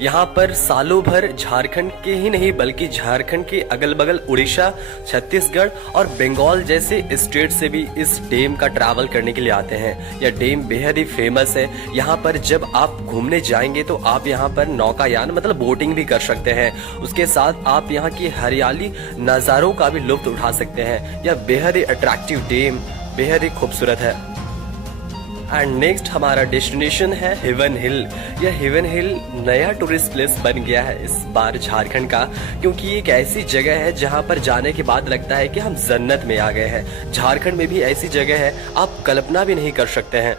यहाँ पर सालों भर झारखंड के ही नहीं बल्कि झारखंड के अगल बगल उड़ीसा, छत्तीसगढ़ और बंगाल जैसे स्टेट से भी इस डैम का ट्रैवल करने के लिए आते हैं। यह डैम बेहद ही फेमस है। यहाँ पर जब आप घूमने जाएंगे तो आप यहाँ पर नौकायान मतलब बोटिंग भी कर सकते हैं। उसके साथ आप यहाँ की हरियाली नज़ारों का भी लुत्फ उठा सकते हैं। यह बेहद ही अट्रैक्टिव डैम बेहद ही खूबसूरत है। एंड नेक्स्ट हमारा डेस्टिनेशन है हेवन हिल। यह हेवन हिल नया टूरिस्ट प्लेस बन गया है इस बार झारखंड का, क्योंकि एक ऐसी जगह है जहां पर जाने के बाद लगता है कि हम जन्नत में आ गए हैं। झारखंड में भी ऐसी जगह है आप कल्पना भी नहीं कर सकते हैं।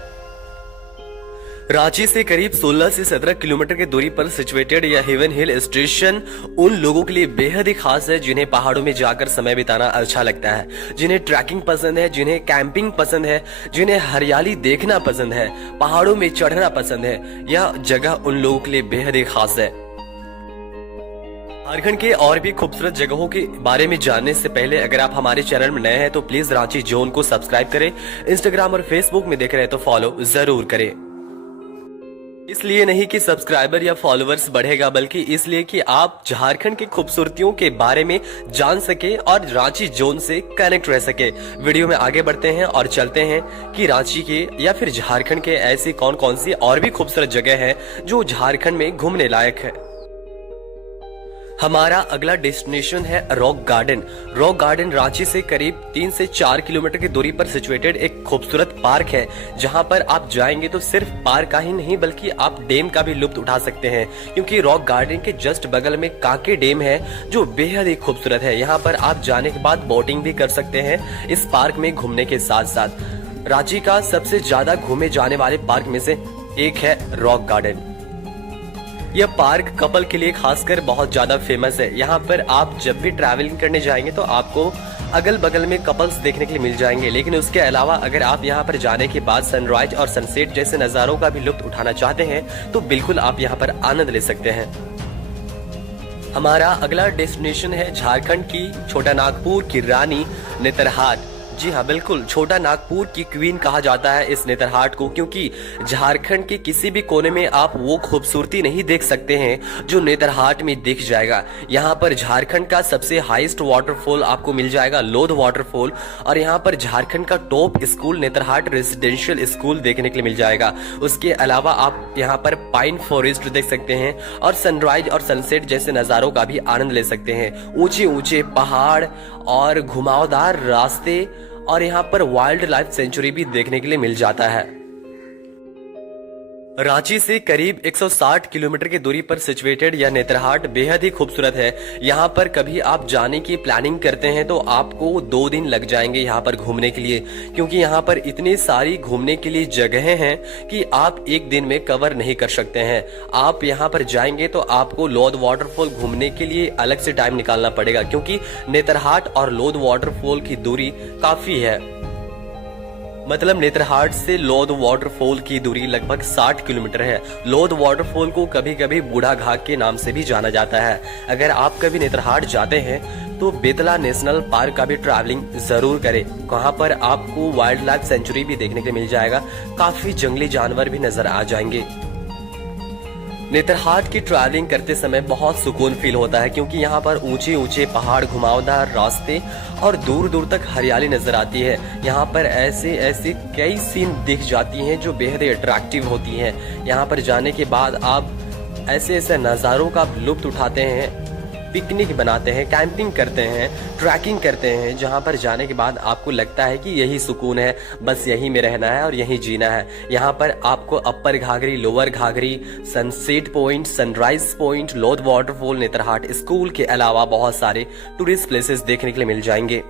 रांची से करीब 16 से 17 किलोमीटर की दूरी पर सिचुएटेड यह हेवन हिल स्टेशन उन लोगों के लिए बेहद ही खास है जिन्हें पहाड़ों में जाकर समय बिताना अच्छा लगता है, जिन्हें ट्रैकिंग पसंद है, जिन्हें कैंपिंग पसंद है, जिन्हें हरियाली देखना पसंद है, पहाड़ों में चढ़ना पसंद है। यह जगह उन लोगों के लिए बेहद ही खास है। झारखंड के और भी खूबसूरत जगहों के बारे में जानने से पहले अगर आप हमारे चैनल में नए हैं तो प्लीज रांची जोन को सब्सक्राइब करें। इंस्टाग्राम और फेसबुक में देख रहे हैं तो फॉलो जरूर करें। इसलिए नहीं कि सब्सक्राइबर या फॉलोअर्स बढ़ेगा, बल्कि इसलिए कि आप झारखंड की खूबसूरतियों के बारे में जान सके और रांची जोन से कनेक्ट रह सके। वीडियो में आगे बढ़ते हैं और चलते हैं कि रांची के या फिर झारखंड के ऐसी कौन कौन सी और भी खूबसूरत जगह है जो झारखंड में घूमने लायक है। हमारा अगला डेस्टिनेशन है rock garden. Rock garden Ranchi से करीब 3 से 4 किलोमीटर की दूरी पर सिचुएटेड एक खूबसूरत पार्क है, जहां पर आप जाएंगे तो सिर्फ पार्क का ही नहीं बल्कि आप डैम का भी लुत्फ उठा सकते हैं, क्योंकि रॉक गार्डन के जस्ट बगल में कांके डैम है जो बेहद ही खूबसूरत है। यहाँ पर आप जाने के बाद बोटिंग भी कर सकते हैं इस पार्क में घूमने के साथ साथ। रांची का सबसे ज्यादा घूमे जाने वाले पार्क में से एक है रॉक गार्डन। यह पार्क कपल के लिए खासकर बहुत ज्यादा फेमस है। यहाँ पर आप जब भी ट्रैवलिंग करने जाएंगे तो आपको अगल बगल में कपल्स देखने के लिए मिल जाएंगे, लेकिन उसके अलावा अगर आप यहाँ पर जाने के बाद सनराइज और सनसेट जैसे नजारों का भी लुत्फ उठाना चाहते हैं तो बिल्कुल आप यहाँ पर आनंद ले सकते हैं। हमारा अगला डेस्टिनेशन है झारखंड की छोटा नागपुर की रानी नेतरहाट। जी हाँ, बिल्कुल छोटा नागपुर की क्वीन कहा जाता है इस नेतरहाट को, क्योंकि झारखंड के किसी भी कोने में आप वो खूबसूरती नहीं देख सकते हैं जो नेतरहाट में दिख जाएगा। यहाँ पर झारखंड का सबसे हाईएस्ट वाटरफॉल आपको मिल जाएगा, लोध वाटरफॉल, और यहाँ पर झारखंड का top school Netarhat residential school देखने के लिए मिल जाएगा। उसके अलावा आप यहाँ पर पाइन फॉरेस्ट देख सकते हैं और सनराइज और सनसेट जैसे नजारों का भी आनंद ले सकते हैं। ऊंचे ऊंचे पहाड़ और घुमावदार रास्ते और यहाँ पर वाइल्ड लाइफ सेंचुरी भी देखने के लिए मिल जाता है। रांची से करीब 160 किलोमीटर की दूरी पर सिचुएटेड यह नेतरहाट बेहद ही खूबसूरत है। यहाँ पर कभी आप जाने की प्लानिंग करते हैं तो आपको 2 दिन लग जाएंगे यहाँ पर घूमने के लिए, क्योंकि यहाँ पर इतनी सारी घूमने के लिए जगहें हैं कि आप एक दिन में कवर नहीं कर सकते हैं। आप यहाँ पर जाएंगे तो आपको लोध वाटरफॉल घूमने के लिए अलग से टाइम निकालना पड़ेगा, क्योंकि नेतरहाट और लोध वाटरफॉल की दूरी काफी है। मतलब नेतरहाट से लोध वाटरफॉल की दूरी लगभग 60 किलोमीटर है। लोध वाटरफॉल को कभी कभी बूढ़ा घाट के नाम से भी जाना जाता है। अगर आप कभी नेतरहाट जाते हैं तो बेतला नेशनल पार्क का भी ट्रैवलिंग जरूर करें। वहां पर आपको वाइल्ड लाइफ सेंचुरी भी देखने को मिल जाएगा, काफी जंगली जानवर भी नजर आ जाएंगे। नेतरहाट की ट्रैवलिंग करते समय बहुत सुकून फील होता है, क्योंकि यहाँ पर ऊंचे ऊंचे पहाड़, घुमावदार रास्ते और दूर दूर तक हरियाली नजर आती है। यहाँ पर ऐसे ऐसे कई सीन दिख जाती हैं जो बेहद अट्रैक्टिव होती हैं। यहाँ पर जाने के बाद आप ऐसे ऐसे नज़ारों का लुत्फ उठाते हैं, पिकनिक बनाते हैं, कैंपिंग करते हैं, ट्रैकिंग करते हैं, जहां पर जाने के बाद आपको लगता है कि यही सुकून है, बस यहीं में रहना है और यहीं जीना है। यहाँ पर आपको upper Ghaghri, lower Ghaghri, sunset point, sunrise point, Lodh waterfall, Netarhat school के अलावा बहुत सारे टूरिस्ट प्लेसेस देखने के लिए मिल जाएंगे।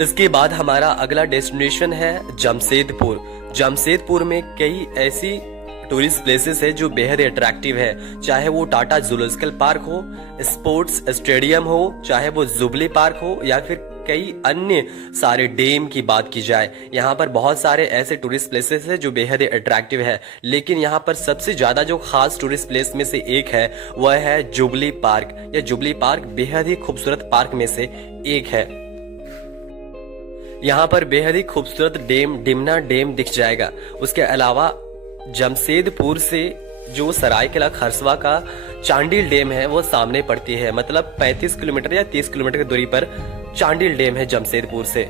इसके बाद हमारा अगला डेस्टिनेशन है जमशेदपुर। जमशेदपुर में कई ऐसी टूरिस्ट प्लेसेस है जो बेहद अट्रैक्टिव है, चाहे वो टाटा जूलॉजिकल पार्क हो, स्पोर्ट्स स्टेडियम हो, चाहे वो जुबली पार्क हो, या फिर कई अन्य सारे डैम की बात की जाए। यहाँ पर बहुत सारे ऐसे टूरिस्ट प्लेसेस है जो बेहद अट्रैक्टिव है, लेकिन यहाँ पर सबसे ज्यादा जो खास टूरिस्ट प्लेस में से एक है वह है जुबली पार्क। यह जुबली पार्क बेहद ही खूबसूरत पार्क में से एक है। यहाँ पर बेहद ही खूबसूरत डैम डिमना डैम दिख जाएगा। उसके अलावा जमशेदपुर से जो सरायकेला खरसवा का चांडिल डैम है वो सामने पड़ती है। मतलब 35 किलोमीटर या 30 किलोमीटर की दूरी पर चांडिल डैम है जमशेदपुर से।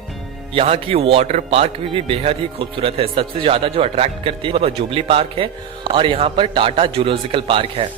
यहाँ की वाटर पार्क भी बेहद ही खूबसूरत है। सबसे ज्यादा जो अट्रैक्ट करती है वो जुबली पार्क है और यहाँ पर टाटा जूलॉजिकल पार्क है।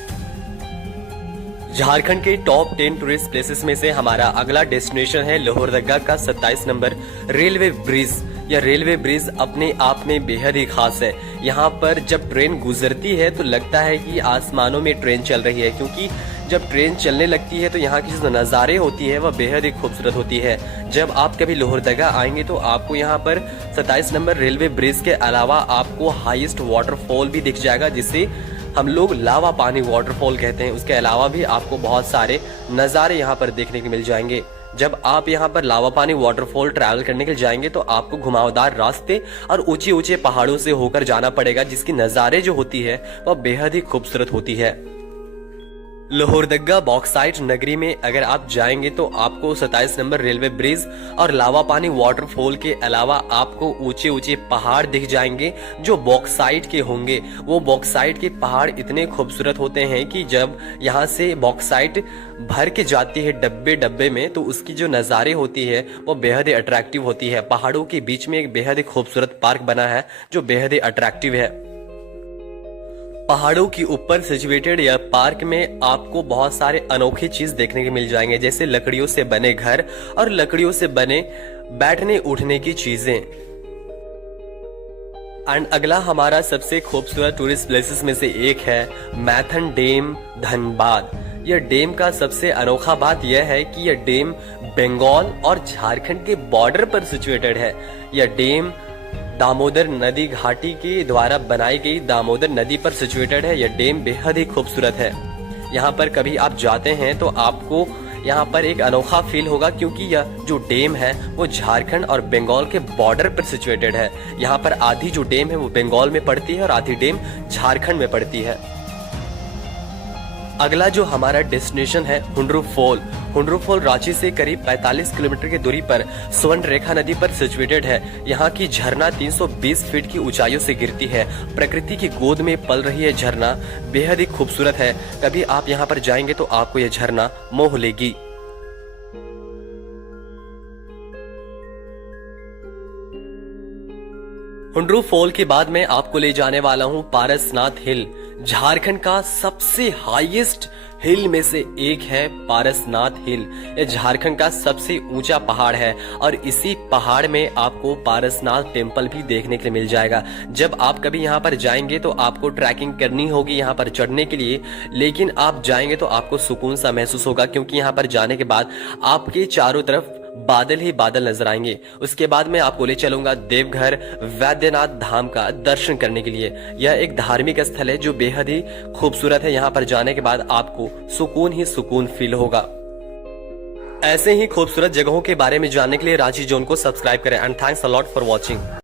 झारखंड के टॉप 10 टूरिस्ट प्लेसेस में से हमारा अगला डेस्टिनेशन है लोहरदगा का 27 नंबर रेलवे ब्रिज। यह रेलवे ब्रिज अपने आप में बेहद ही खास है। यहाँ पर जब ट्रेन गुजरती है तो लगता है कि आसमानों में ट्रेन चल रही है, क्योंकि जब ट्रेन चलने लगती है तो यहाँ की जो नज़ारे होती है वह बेहद ही खूबसूरत होती है। जब आप कभी लोहरदगा आएंगे तो आपको यहाँ पर 27 नंबर रेलवे ब्रिज के अलावा आपको हाईएस्ट वाटरफॉल भी दिख जाएगा, जिसे हम लोग लावा पानी वाटरफॉल कहते हैं। उसके अलावा भी आपको बहुत सारे नज़ारे यहाँ पर देखने को मिल जाएंगे। जब आप यहाँ पर लावा पानी वाटरफॉल ट्रैवल करने के लिए जाएंगे तो आपको घुमावदार रास्ते और ऊंचे ऊंचे पहाड़ों से होकर जाना पड़ेगा, जिसकी नज़ारे जो होती है वह बेहद ही खूबसूरत होती है। लोहरदगा बॉक्साइट नगरी में अगर आप जाएंगे तो आपको 27 नंबर रेलवे ब्रिज और लावा पानी वाटरफॉल के अलावा आपको ऊंचे ऊंचे पहाड़ दिख जाएंगे जो बॉक्साइट के होंगे। वो बॉक्साइट के पहाड़ इतने खूबसूरत होते हैं कि जब यहाँ से बॉक्साइट भर के जाती है डब्बे डब्बे में तो उसकी जो नज़ारे होती है वो बेहद ही अट्रैक्टिव होती है। पहाड़ों के बीच में एक बेहद ही खूबसूरत पार्क बना है जो बेहद ही अट्रैक्टिव है। पहाड़ों के ऊपर सिचुएटेड यह पार्क में आपको बहुत सारे अनोखे चीज देखने के मिल जाएंगे, जैसे लकड़ियों से बने घर और लकड़ियों से बने बैठने उठने की चीजें। एंड अगला हमारा सबसे खूबसूरत टूरिस्ट प्लेसेस में से एक है मैथन डैम धनबाद। यह डैम का सबसे अनोखा बात यह है कि यह डैम बंगाल और झारखंड के बॉर्डर पर सिचुएटेड है। यह डैम दामोदर नदी घाटी के द्वारा बनाई गई दामोदर नदी पर सिचुएटेड है। यह डैम बेहद ही खूबसूरत है। यहाँ पर कभी आप जाते हैं तो आपको यहाँ पर एक अनोखा फील होगा, क्योंकि यह जो डैम है वो झारखंड और बंगाल के बॉर्डर पर सिचुएटेड है। यहाँ पर आधी जो डैम है वो बंगाल में पड़ती है और आधी डैम झारखंड में पड़ती है। अगला जो हमारा डेस्टिनेशन है हुंड्रू फॉल। हुंड्रू फॉल रांची से करीब 45 किलोमीटर की दूरी पर स्वर्ण रेखा नदी पर सिचुएटेड है। यहाँ की झरना 320 फीट की ऊंचाइयों से गिरती है। प्रकृति की गोद में पल रही है झरना बेहद ही खूबसूरत है। कभी आप यहाँ पर जाएंगे तो आपको यह झरना मोह लेगी। हुंड्रू फॉल के बाद मैं आपको ले जाने वाला हूँ पारसनाथ हिल। झारखंड का सबसे हाईएस्ट हिल में से एक है पारसनाथ हिल। यह झारखंड का सबसे ऊंचा पहाड़ है और इसी पहाड़ में आपको पारसनाथ टेम्पल भी देखने के लिए मिल जाएगा। जब आप कभी यहाँ पर जाएंगे तो आपको ट्रैकिंग करनी होगी यहाँ पर चढ़ने के लिए, लेकिन आप जाएंगे तो आपको सुकून सा महसूस होगा, क्योंकि यहाँ पर जाने के बाद आपके चारों तरफ बादल ही बादल नजर आएंगे। उसके बाद मैं आपको ले चलूंगा देवघर वैद्यनाथ धाम का दर्शन करने के लिए। यह एक धार्मिक स्थल है जो बेहद ही खूबसूरत है। यहाँ पर जाने के बाद आपको सुकून ही सुकून फील होगा। ऐसे ही खूबसूरत जगहों के बारे में जानने के लिए रांची जोन को सब्सक्राइब करें। And thanks a lot for watching.